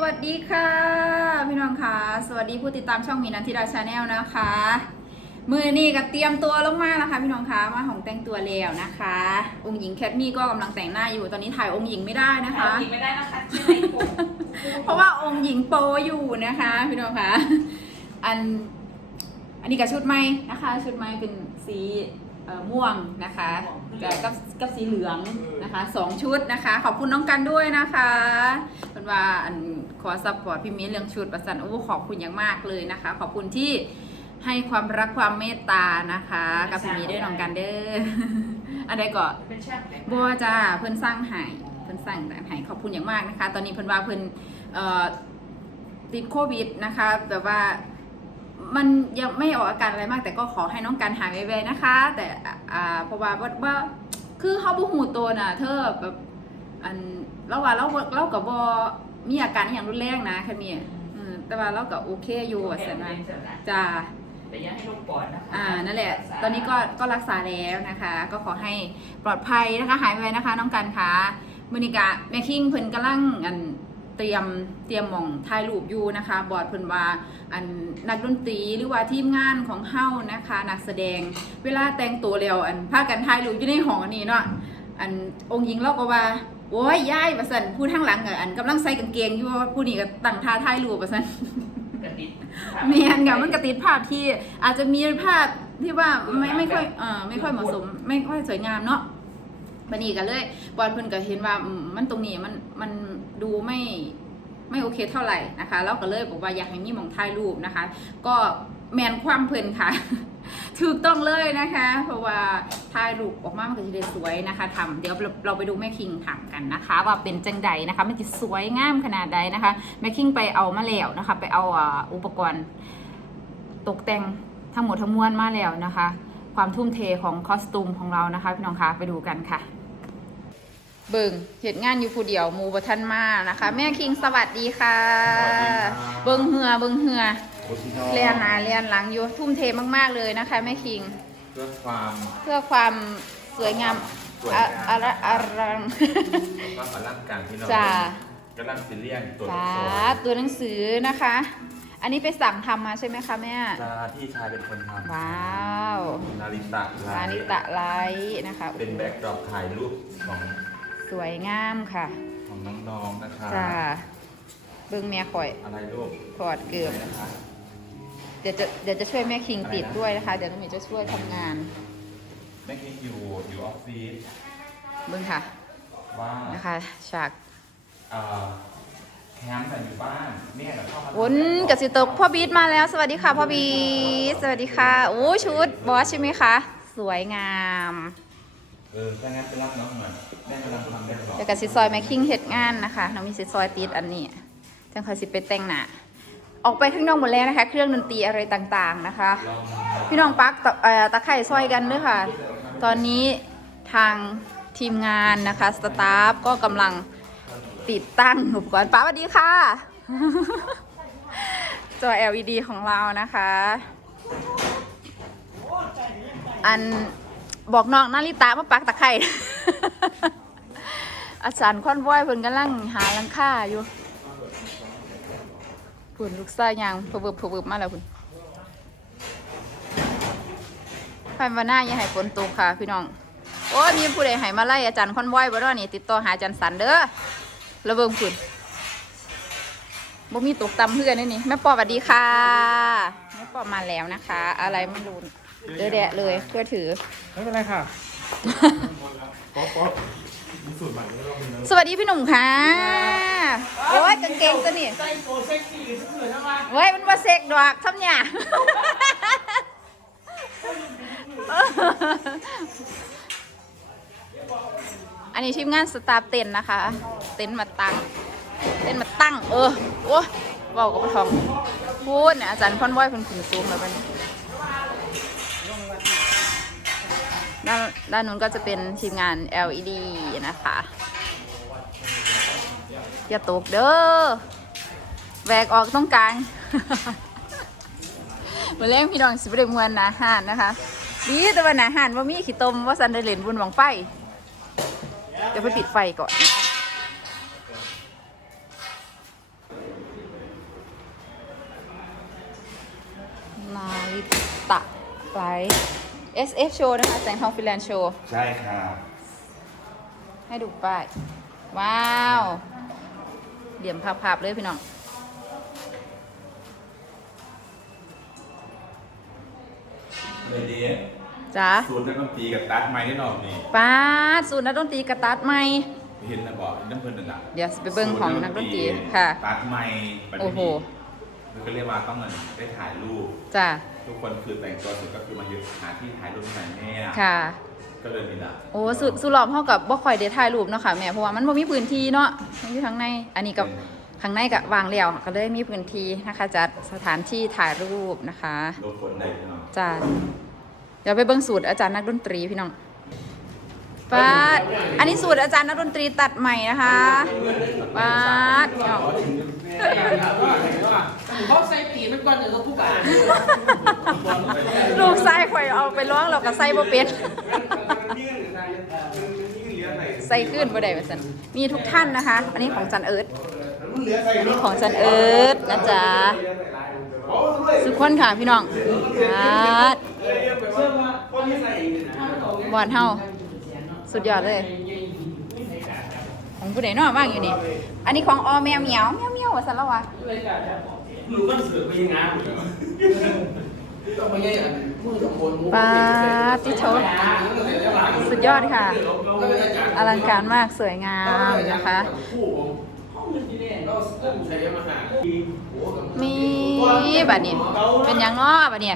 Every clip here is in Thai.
วัสดีค่ะ พี่น้องค่ะ สวัสดีผู้ติดตามช่องมีนันทิดาชาแนลนะคะ มือนี่ก็เตรียมตัวลงมาแล้วค่ะพี่น้องคะมาของแต่งตัวแล้วนะคะ องค์หญิงแคทมี่ก็กำลังแต่งหน้าอยู่ตอนนี้ถ่ายองค์หญิงไม่ได้นะคะหญิงไม่ได้นะคะชื่อในกลุ่มเพราะว่าองค์หญิงโปอยู่นะคะ พี่น้องคะอันอันนี้กับชุดไหมนะคะ ชุดไหมเป็นสีเอ่อม่วงนะคะแต่กับกับสีเหลืองนะคะสองชุดนะคะ ขอบคุณน้องกันด้วยนะคะเป็นว่าอัน ขอซัพพอร์ตพี่มิ้นเรื่องชุดประสันโอ้ขอบคุณอย่างมากเลยนะคะ ขอบคุณที่ให้ความรักความเมตตานะคะ กับพี่มิ้นด้วยน้องกันเด้ออันใดก่อนบัวจ้าเพิ่นสร้างหายเพิ่นสร้างแต่หายขอบคุณอย่างมากนะคะ ตอนนี้เพิ่นว่าเพิ่นเอ่อติดโควิดนะคะแบบว่ามันยังไม่ออกอาการอะไรมาก แต่ก็ขอให้น้องการหายไวๆนะคะ แต่เพราะว่าว่าคือเขาบ่หูตัวน่ะ เธอแบบอันเราว่าเราบ่เราก็บ่ มีอาการอหย่างรุนแรงนะแค่นี้อืมแต่ว่าเราก็โอเคอยู่ว่าซั่นว่าจ้าแต่ยังให้ลงปอดนะคะอ่านั่นแหละ ตอนนี้ก็ก็รักษาแล้วนะคะ ก็ขอให้ปลอดภัยนะคะหายไปนะคะ น้องกันคะมือนิกะแม่คิงเพิ่นกำลังอันเตรียมเตรียมหมองถ่ายรูปอยู่นะคะ บอร์ดเพิ่นว่าอันนักดนตรีหรือว่าทีมงานของเฮานะคะ นักแสดงเวลาแต่งตัวแล้วอันพากันถ่ายรูปอยู่ในห้องอันนี้เนาะอันองค์หญิงเราก็ว่า โอ้ยยายว่าซั่นผู้ทางหลังอะอันกำลังใส่กางเกงอยู่ว่าผู้นี้ก็ตั้งท่าถ่ายรูปว่าซั่นกระติดเมียนกับมันกระติดภาพที่อาจจะมีภาพที่ว่าไม่ไม่ค่อยเอ่อไม่ค่อยเหมาะสม ไม่ค่อยสวยงามเนาะบันนี้กันเลยบอลเพิ่นก็เห็นว่าอืมมันตรงนี้มันมันดูไม่ไม่โอเคเท่าไหร่นะคะแล้วก็เลยบอกว่าอยากให้มีหมองถ่ายรูปนะคะ ก็แมนความเพิ่นค่ะ ถูกต้องเลยนะคะ เพราะว่าถ่ายรูปออกมามันก็จะได้สวยนะคะทำเดี๋ยวเราเราไปดูแม่คิงทำกันนะคะ ว่าเป็นจังใดนะคะมันจะสวยงามขนาดใดนะคะแม่คิงไปเอามาแล้วนะคะ ไปเอาอ่าอุปกรณ์ตกแต่งทั้งหมดทั้งมวลมาแล้วนะคะ ความทุ่มเทของคอสตูมของเรานะคะพี่น้องคะไปดูกันค่ะ เบิ่งเหตุงานอยู่ผู้เดียวหมูบทันมานะคะ แม่คิงสวัสดีค่ะสวัสดีครับเบิ่งเหือเบิ่งเหือโอ้ที่นอก เรียนหนาเรียนหลังอยู่ทุ่มเทมาก ๆ เลยนะคะแม่คิง เพื่อความเพื่อความสวยงามสวยอะงามอะระอะรังความอลังการที่เราจ้ากำลังซิเลียนตัวจ้าโซตัวหนังสือนะคะ อันนี้ไปสั่งทำมาใช่ไหมคะแม่ จ้าที่ชายเป็นคนทำว้าวนาริตะลยลานิตะไลท์นะคะเป็นแบ็กดรอปถ่ายรูปของสวยงามค่ะของน้องๆนะคะ จ้าเบิ้งเมียข่อยอะไรรูปถอดเกือบ นะคะ เดี๋ยวจะเดี๋ยวจะช่วยแม่คิงติดด้วยนะคะ เดี๋ยวน้องหมีจะช่วยทำงาน แม่คิดอยู่อยู่ออฟฟิศเบิ้งค่ะว่านะคะฉากเอ่อแคมป์แต่อยู่บ้านแม่กับพ่อมาวุ้นกับสิตกพ่อบีทมาแล้วสวัสดีค่ะพ่อบีทสวัสดีค่ะโอ้ชุดบอสใช่ไหมคะ สวยงามเออถ้างั้นไปรับน้องหน่อยแม่กำลังทำแบ็กดรอปเดี๋ยวกับสิซอยแม่คิงเฮ็ดงานนะคะน้องมีสิซอยติดอันนี้จังคอยสิไปแต่งหน้า ออกไปข้างนอกหมดแล้วนะคะ เครื่องดนตรีอะไรต่างๆนะคะ พี่น้องปักตะเอ่อตะไคร่ซอยกันด้วยค่ะ ตอนนี้ทางทีมงานนะคะสตาฟก็กำลังติดตั้งอุปกรณ์ป้าสวัสดีค่ะ จอ LED ของเรานะคะ อันบอกน้องนาริตามาปักตะไคร่ อาจารย์คอนว้อยเพิ่นกำลังหาหลังค่าอยู่ พุ่นลูกซ่ายางเพอเบิบเพอเบิบมาแล้วพุ่นพันวันหน้าอย่าให้ฝนตกค่ะ พี่น้อง โอ้ยมีผู้ใดให้มาไล่อาจารย์คอนวอยบ่ด้อนี่ติดต่อหาอาจารย์สันเด้อระเบิงฝุ่นบ่มีตกตำเพื่อนนี่นี่แม่ปอสวัสดีค่ะแม่ปอมาแล้วนะคะ อะไรไม่รู้เดอะแดะเลยเพื่อถือไม่เป็นไรค่ะป๊อปป๊อปมี สูตรใหม่แล้วเรามีนะสวัสดีพี่หนุ่มค่ะ โอ้ยกางเกงตัวนี้ใส่โกเซ็กซี่สักหน่อยนะว่าเฮ้ยมันว่าเซ็กดอกทำเนี่ยอันนี้ทีมงานสตาฟเต็นท์นะคะ เต็นท์มาตั้ง เต็นท์มาตั้ง เออ โอ้เบากับปะทองพูดเนี่ยอาจารย์พ่อนว้อยเพิ่นขึ้นสูงเลยวันนี้ ด้านด้านนู้นก็จะเป็นทีมงาน LED นะคะอย่าตกเด้อแวกออกต้องกลางมาเล่นพี่น้องสิบเรียมวนนะห่านนะคะดีแต่ว่านาห่านว่ามีขี้ตมว่าซันเดเลนบุญหวังไฟเดี๋ยวไปปิดไฟก่อน นาฬิตะไฟ SF Show นะคะ แสงทองฟิแลนด์โชว์ ใช่ครับ ให้ดูป้าย ว้าว เหลี่ยมภาพๆเลยพี่น้อง เลยดีจ้าศูนย์นักดนตรีกับตัดไม้ได้หน่อยนี่ ป้าดสูตรนักดนตรีกระตัดใหม่เห็นนะบอกน้ำเพลินต่างเดี๋ยวไปเบิ่งของนักดนตรีค่ะ ตัดไม้บัดนี้โอ้โหมันก็เรียกว่าต้องเงินได้ถ่ายรูป จ้า ทุกคนคือแต่งตัวเสร็จก็คือมายืนหาที่ถ่ายรูปถ่ายแม่ค่ะ ก็เลยนี่แหละโอ้สุดสุดหลอมเท่ากับบ่ค่อยได้ถ่ายรูปเนาะค่ะแม่เพราะว่ามันบ่มีพื้นที่เนาะมันอยู่ทางใน อันนี้กับข้างในก็วางแล้วก็เลยมีพื้นที่นะคะจัดสถานที่ถ่ายรูปนะคะโดนคนได้พี่น้องจ้าเดี๋ยวไปเบิ่งสูตรอาจารย์นักดนตรีพี่น้องป้าดอันนี้สูตรอาจารย์นักดนตรีตัดใหม่นะคะป้าดพี่น้อง เขาใส่ปีมันก่อนเดี๋ยวผู้การลูกไส้ข่อยเอาไปร้องเราก็ใส่บ่เป็นใส่ขึ้นบ่ได้ว่าซั่นมีทุกท่านนะคะ อันนี้ของจันเอิร์ธอันนี้ของจันเอิร์ธนะจ๊ะสุขคนค่ะพี่น้องป้าดบอนเฮาสุดยอดเลย ของผู้ใดเน้อว่างอยู่นี่ อันนี้ของออแมวเหมียวแมวเหมียวว่าซั่นแล้ววะ หนูก็เสือกไปยังไงต้องไปยังไงมือต้องบนปาติโชสุดยอดค่ะ อลังการมากสวยงามนะคะ มีบัดนี้ เป็นหยังเนาะบัดนี้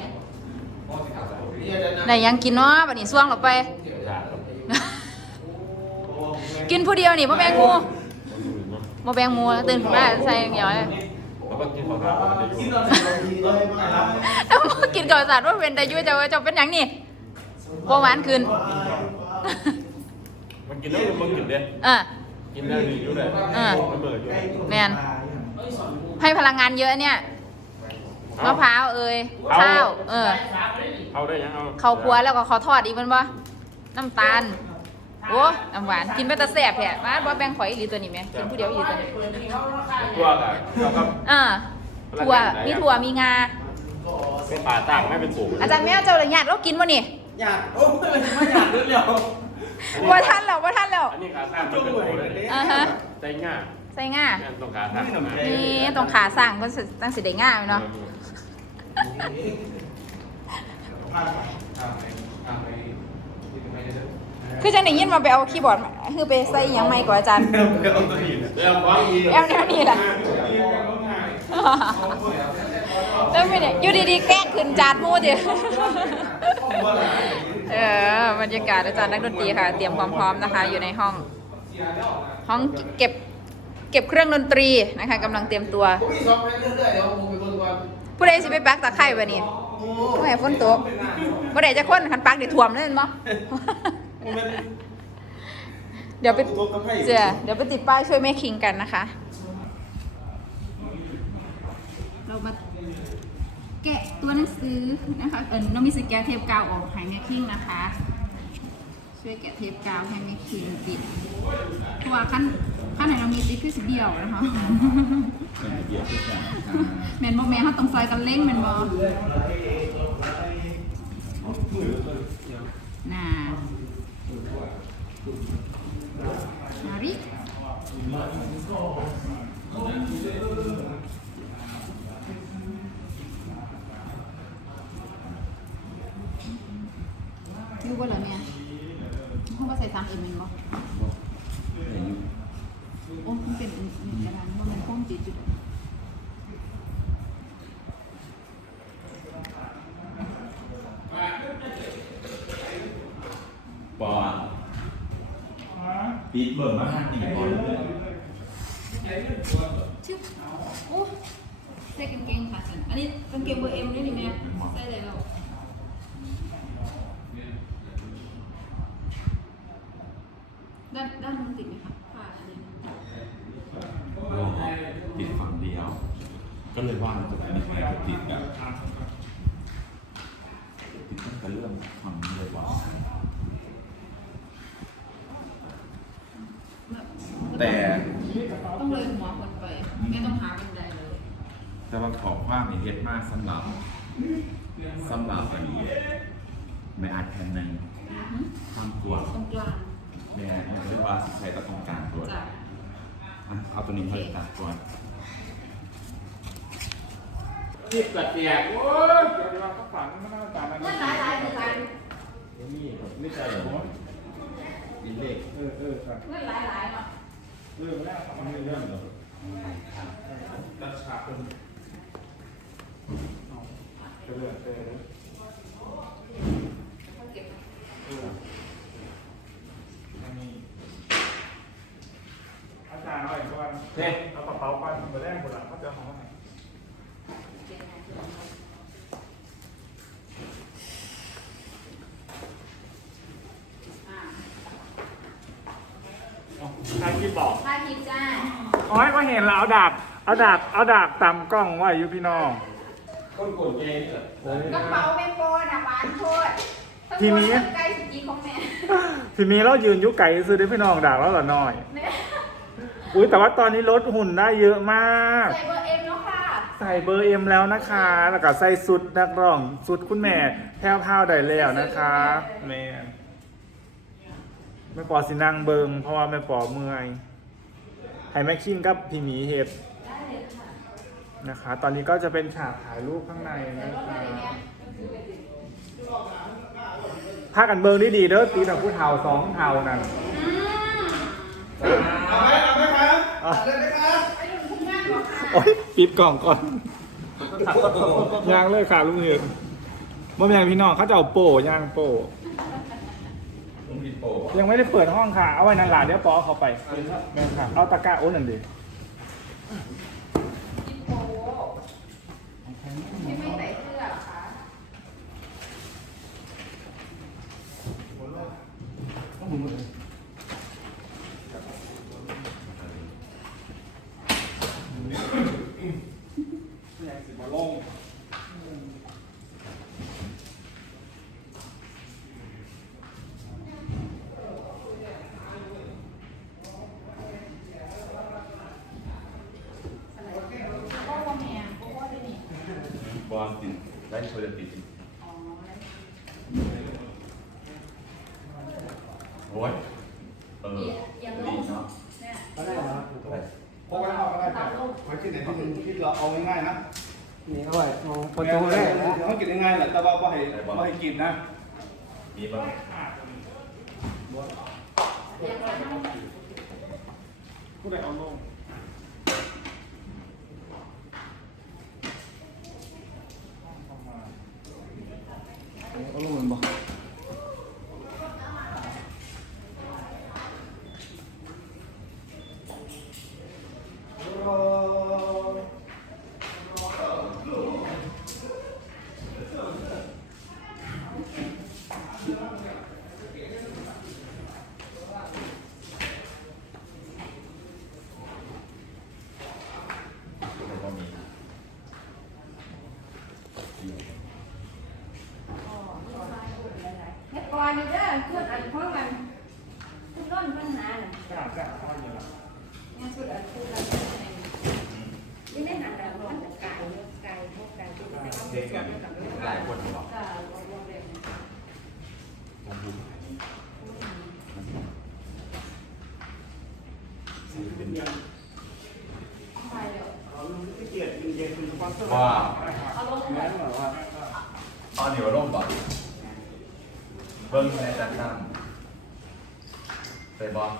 ได้หยังกินเนาะบัดนี้ส่วงเราไป กินผู้เดียวนี่บ่แบ่งหมูบ่แบ่งหมูตื่นขึ้นมาใส่อย่างเดีย วเลยแล้วก็กินของเราแล้วมากินกับสารว่าเป็นแต่ยุ่ยจะว่าจะเป็นหยังนี่บ่หวานขึ้นมันกินแล้วมันกินเด้อะกินได้ดีอยู่เลยอ่ามันเบิดอยู่แมนให้พลังงานเยอะเนี่ยมะพร้าวเอ่ยข้าว เออ เอาได้ยังเอาข้าวพัวแล้วก็ข้าวทอดอีกมันบ่น้ำตาล โอ้น้ำหวาน กินไปแต่แสบแท้มาบ่แบ่งข่อยอีหลีตัวนี้แม่กินผู้เดียวอีหลีตัวนี้ตัวอะเราก็อ่าถั่วมีถั่วมีงา เป็นป่าต่างไม่เป็นสูงอาจารย์แม่เจ้าละหยาดเรากินบ่นี่อยากโอ้ยไม่อยากเรื่องเดียวบ่ทันแล้วบ่ทันแล้วอันนี้ขาต่างมันเป็นสูงเลยอ่าฮะใจง่ายใส่งานั่นต้องขาต่างนี่ตรงขาสั่งก็สิตั้งสิได้ง่ายเนาะ คือจังได้ยินมาไปเอาคีย์บอร์ดมาคือไปใส่หยังไม่กว่าอาจารย์เรื่องความอีแอลแนวนี้แหละแล้วไม่เนี่ยอยู่ดีๆ แกล้งขึ้นจานมูดดิเออบรรยากาศอาจารย์นักดนตรีค่ะ เตรียมความพร้อมนะคะ อยู่ในห้อง ห้องเก็บเก็บเครื่องดนตรีนะคะกำลังเตรียมตัว ผมมีสองเรื่อยๆเดี๋ยวผมไปเบิ่งก่อนผู้ใดสิไปปักตะไคร่บ่นี่โอ้ยฝนตกบ่ได้จะคนคันปักได้ท่วมเลยแม่นบ่ เดี๋ยวไปเจ้เดี๋ยวไปติดป้ายช่วยแม่คิงกันนะคะ เรามาแกะตัวหนังสือนะคะเออน้องมีสแกะเทปกาวออกให้แม่คิงนะคะ ช่วยแกะเทปกาวให้แม่คิงติดเพราะว่าขั้นขั้นไหนเรามีติดคือสิเดียวนะคะเบียดทุกอย่างแมนบอแมนเขาต้องซอยกันเล่งแมนบอน่า นาริยูบ่เหรอเนี่ยเขามาใส่ซ้ำอีกแมันบ่โอ้มันเป็นอีกกระดานว่ามันคงติดจุด ปอน ปีดเบิ่งมาทางนี้ก่อนเลยชึบโอ้ใส่กางเกงขาสั้นอันนี้กางเกงเบอร์เอ็มนี่นี่แม่ใส่เลยเราด้านด้านมันติดไหมคะผ้าอันนี้ติดฝั่งเดียว ก็เลยว่าตรงนี้ไม่ติดแบบติดตั้งแต่เรื่องฝั่งนี้เลยว่า แต่ ต้องเลยหัวคน ไปไม่ต้องหาบันไดเลยแต่ว่าขอบกว้างนี่เฮ็ดมากสำหรับสำหรับอันนี้ไม่อาจแผ่นหนึ่งอือฮึความกลัวตรงกลางแม่แม่เรียกว่าใช้ตะตรงกลางตัวจ้ะอะเอาตัวนี้มาตัดก่อนติดกระเตียกโอ้ยเดี๋ยวเราก็ฝันมันน่าจะมันเงินหลายหลายหลายนี่นี่ใจเหรอเป็นเลขเออเออครับเงินหลายหลายเนาะเรื่องแรกมันไม่เรื่องหรอกรัชชาเป็น เริญเจริญเขาเก็บเอออันนี้อาจารย์เอาอีกวันเฮ้เอากระเป๋าไปมันไปแรกคนละเขาจะของไหนใครคิดบอกค่าทิปจ้า โอ้ยก็เห็นแล้วเอาดาบ เอาดาบ เอาดาบตำกล้องไว้อยู่พี่น้อง คนโกรธเกย์นี่เหรอกระเป๋าแมงโปนะหวานโทษทีนี้ ใกล้สิจีของแม่ทีนี้เรายืนอยุไก่ซื้อได้พี่น้องดาบแล้วเหรอน้อยเนี่ยอุ้ยแต่ว่าตอนนี้ลดหุ่นได้เยอะมาก ใส่เบอร์เอ็มแล้วค่ะใส่เบอร์เอ็มแล้วนะคะ แล้วก็ใส่สุดนักร้องสุดคุณแม่แพ้วพราวได้แล้วนะคะแม่ไม่ปอสินั่งเบิงเพราะว่าไม่ปอเมื่อยให้แม่คิงกับพี่หมีเห็บได้เลยค่ะ นะคะ ตอนนี้ก็จะเป็นฉากถ่ายรูปข้างในใส่นะรถคะอะไรเนี่ยพากันเบิงดีๆเด้อตีแต่ผู้เฒ่าสองเฒ่านั่นอืมเอาไหมเอาไหมครับเอาเลยไหมครับไปดูคุณแม่ก่อนค่ะโอ๊ยปิดกล่องก่อนย่างเลยค่ะลุงเห็นบ่แม่นพี่น้องเขาจะเอาโป้ย่างโป้ผมผิดโปรยังไม่ได้เปิดห้องค่ะ เอาไว้นั่นหลานเดี๋ยวปอเขาไปแม่นค่ะเอาตะกร้าโอ้นั่นดิจิโป ที่ไม่ใส่เสื้อเหรอคะอะไรโก้ว่าแมนโก้ว่าได้นี่ บอลติดไล่โชว์จะติด อ๋อแล้ว โอ้ยเออดีเนาะ เนี่ย ก็ได้นะ เท่าไหร่ พกไว้เอาก็ได้ครับไว้ ที่ไหนที่หนึ่งที่เราเอาง่ายๆนะนี่เอาไว้เอาประตูแรกนะเดี๋ยวเขากินง่ายๆแหละแต่ว่าไม่ให้ไม่ให้กินนะมีบ้างเรียกว่าทั้งหมดผู้ใดเอาลง เอาลงมันบอก แล้วก็มี เฮ็ดก่อนนี่เด้อเพื่อนอันพ้องกันคุณร่นปัญหาน่ะ จ้าจ้าเอาอยู่ละ ยังสุดอันคืออันนี้ นี่ได้หันแล้วมันจะไก่ไก่พวกไก่ที่จะเอาไป เด็ก ส่ กั ง น ให้กับลูก หลายคนบอก ก็รวมๆเลย ผมดูอันนี้เป็น ไปเดี๋ยว เกียรติเย็นๆสปอนเซอร์ ว่า เอาลงหมด ตอนนี้ว่าร่มบ่อนเบิ้งในจัดน้ำใส่บอล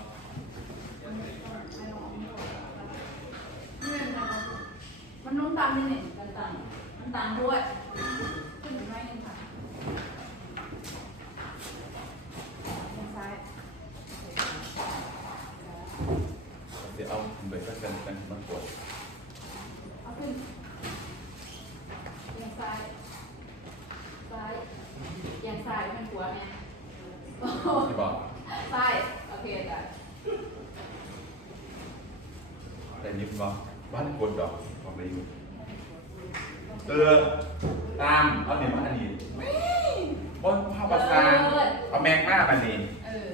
มันนุ่มตามนี่นี่มันตังมันตังด้วยขึ้นอีกหน่อยหนึงค่ะทางซ้าย เดี๋ยวเอาเบรกก็กันกันมันปวด เอาขึ้นเอียงซ้ายซ้ายเอียงซ้ายเป็นหัวเนี่ยโอ้โห ที่บอก ซ้ายโอเคจ้ะ แต่นิบบอกบ้านกดดอกของไปอยู่เออตามเอาเนี่ยมาอันนี้บนภาพประสานเอาแมงมากอันนี้ เออ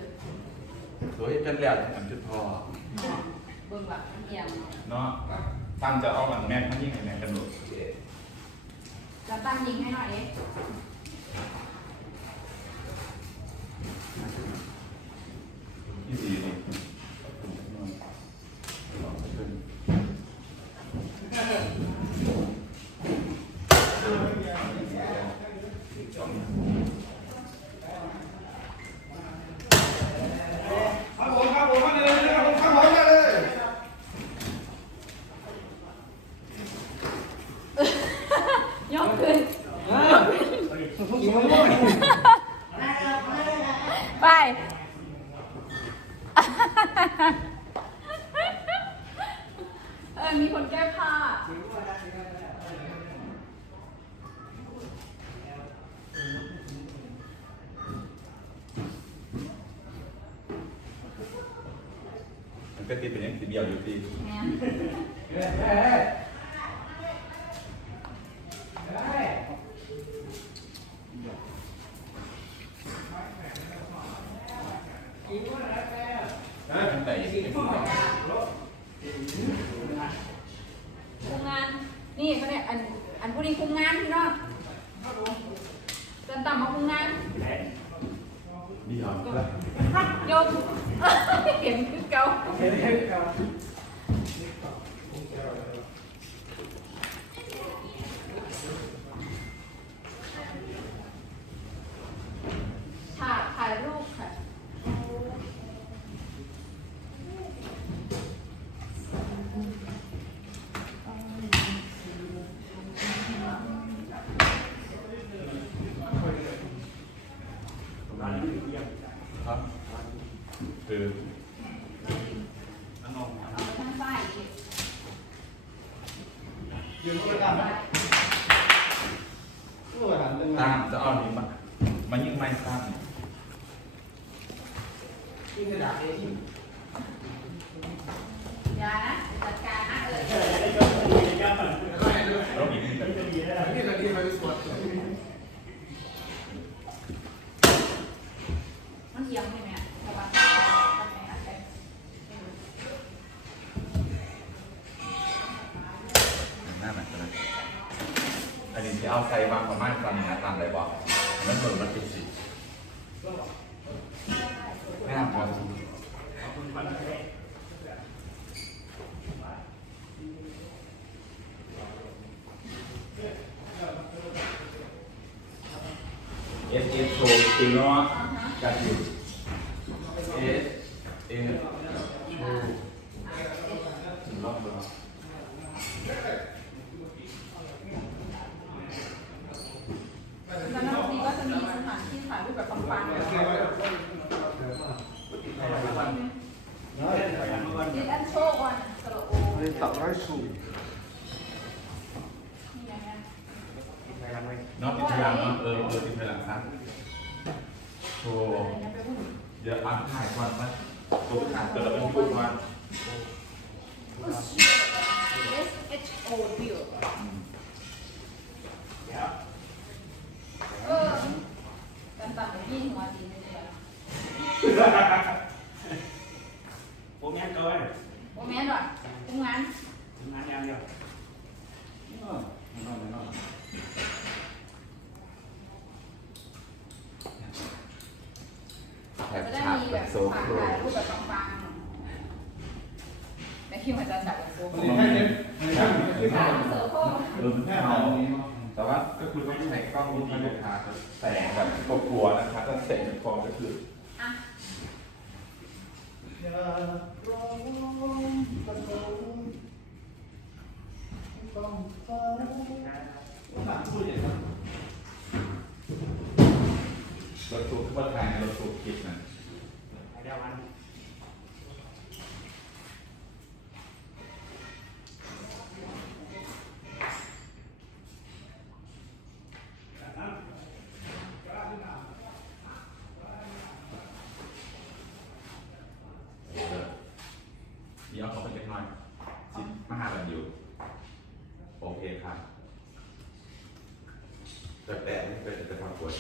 สวยจนแล้วอันจุด พอเบิ่งแบบเอียงเนาะเนาะตั้งจะเอาอันแมงมายิ่งไงแมงกันหลุดจะตั้งยิงให้หน่อยเอ๊ะที่ดีนี่ครับผมครับผมมาเลยครับผมครับผมมาเลย ยกขึ้น กินมะม่วง ไป เออ มีคนแก้ผ้า มันก็ติดเป็นอย่างติดเดียวอยู่ที่เนี่ย 没有开 ว์ ผมแม่เกินโอแม่นว่ะทำงานงานยามเดียวแถบจะได้ฉากมีแบแบบบโซถ่ายโครรูปแบบปังๆแม่คิวอาจารย์จัดแบบโซโคนี่ให้เน้นให้เน้นที่ถ่าผ่ายนโซโคเออมันเอาแต่ว่าก็คือต้องใช้กล้องวิดีโอคาแสงแบบกลัวๆนะคะถ้าแสงพอก็คือ อะ อย่าร้องตะโกนต้องฟังหลังพูดอย่างนั้น รถสูบว่าทางรถสูบคิดนะ เดียวมัน เออเดี๋ยวเขาไปเล็กน้อยสิมาหากันอยู่ โอเคครับแต่แต่ไม่เป็นแต่ความปวด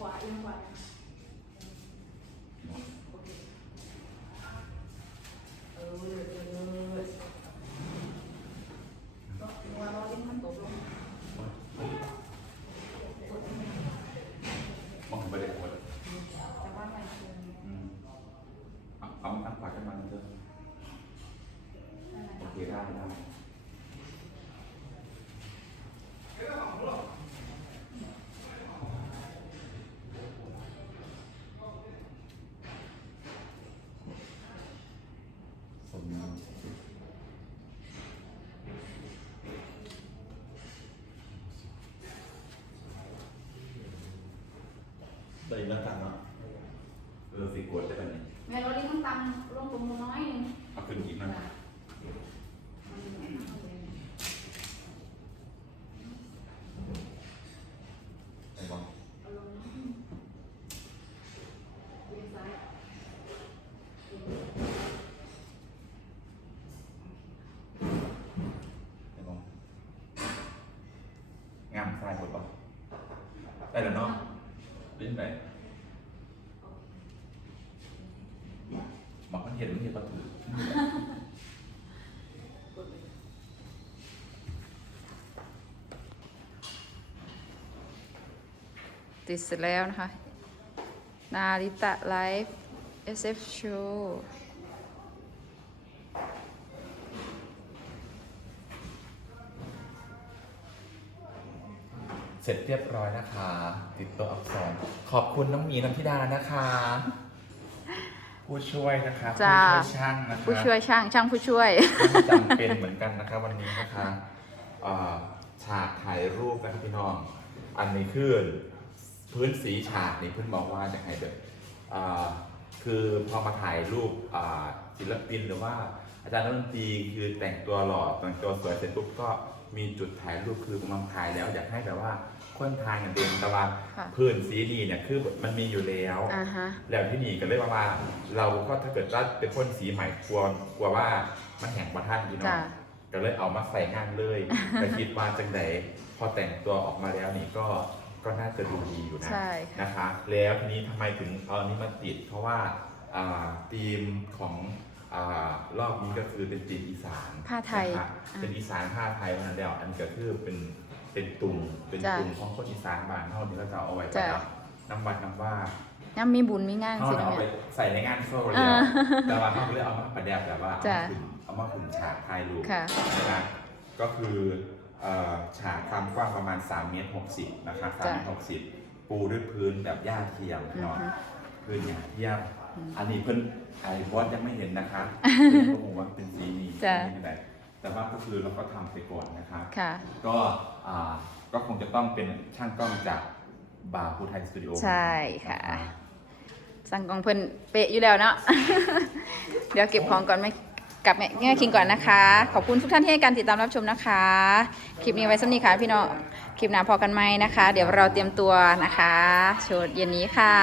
ขวาเได้ยินแล้วกันเนาะเออสิกวดได้แบบนี้แม่เราเล่นต้องตำลงตรงน้อยหนึงเอาขึ้นอีกหนะไอ้บอลไอ้บอลงามใส่หมดปะได้แล้วเนาะเล่นไป บอกมันเห็นมันเห็นประตูติดเสร็จแล้วนะคะ นาริตะไลฟ์ SF Show เสร็จเรียบร้อยนะคะ ติดตัวอักษร ขอบคุณน้องหมีน้ำธิดานะคะ ผู้ช่วยนะคะจ้าผู้ช่วยช่างนะคะผู้ช่วยช่างช่างผู้ช่วยไม่จำเป็นเหมือนกันนะคะวันนี้นะคะเอ่อฉากถ่ายรูปนะครับพี่น้อง อันนี้คือพื้นสีฉากนี่เพื่อนบอกว่าจะให้แบบเอ่อคือพอมาถ่ายรูปอ่าศิลปินหรือว่าอาจารย์นักดนตรีคือแต่งตัวหล่อแต่งตัวสวยเสร็จปุ๊บก็มีจุดถ่ายรูปคือมันถ่ายแล้วอยากให้แบบว่า คนถ่ายกันเด่นแต่ว่าค่ะ พื้นสีดีเนี่ยคือมันมีอยู่แล้ว อ่าฮะ แล้วที่นี่ก็เลยว่าว่า เราก็ถ้าเกิดว่าเป็นพ่นสีใหม่กลัวกลัวว่ามันแห้งประท่านพี่น้อจ้ะงก็เลยเอามาใส่งานเลย แต่คิดว่าจังไดพอแต่งตัวออกมาแล้วนี่ก็ก็น่าจะดูดีอยู่นะใช่ค่ะ นะคะ แล้วทีนี้ทำไมถึงเอาอันนี้มาติด เพราะว่าอ่าธีมของอารอบนี้ก็คือเป็นธีมอีสานผ้าไทยนะคะเป็นอีสานผ้าไทยวันนั้นแล้วอันนี้ก็คือเป็น เป็นตุงเป็นจ้ะตุงของคนอีสานบ้านเท่านี้ก็จะเอาไว้ประจ้ะดับน้ำวัดน้ำว่ายังมีบุญมีงานเขาสินะเอาไปแม่ใส่ในงานโชว์เลยอ่าแต่ว่าเขาก็เลยเอามาประดับแบบว่าจ้ะเอามาขุนฉากถ่ายรูปค่ะนะก็คือเอ่อฉากความกว้างประมาณ3เมตร60นะครับ3เมตร60 ปูด้วยพื้นแบบหญ้าเทียมอือเนาะฮึพื้นหญ้าเทียม อันนี้เพิ่นไอ้บอสยังไม่เห็นนะคะก็บอกว่าเป็นสีนี้จ้ะสีนี้แบบ แต่ว่าก็คือเราก็ทำไปก่อนนะครับ ค่ะ ก็อ่าก็คงจะต้องเป็นช่างกล้องจากบาร์พูไทยสตูดิโอใช่ค่ะสั่งกองเพิ่นเป๊ะอยู่แล้วเนาะ เดี๋ยวเก็บของก่อนไหมกลับแม่แง่คิงก่อนนะคะ ขอบคุณทุกท่านที่ให้การติดตามรับชมนะคะ คลิปนี้ไว้สำนี้ค่ะพี่น้อง คลิปหน้าพอกันไหมนะคะ เดี๋ยวเราเตรียมตัวนะคะ โชว์เย็นนี้ค่ะ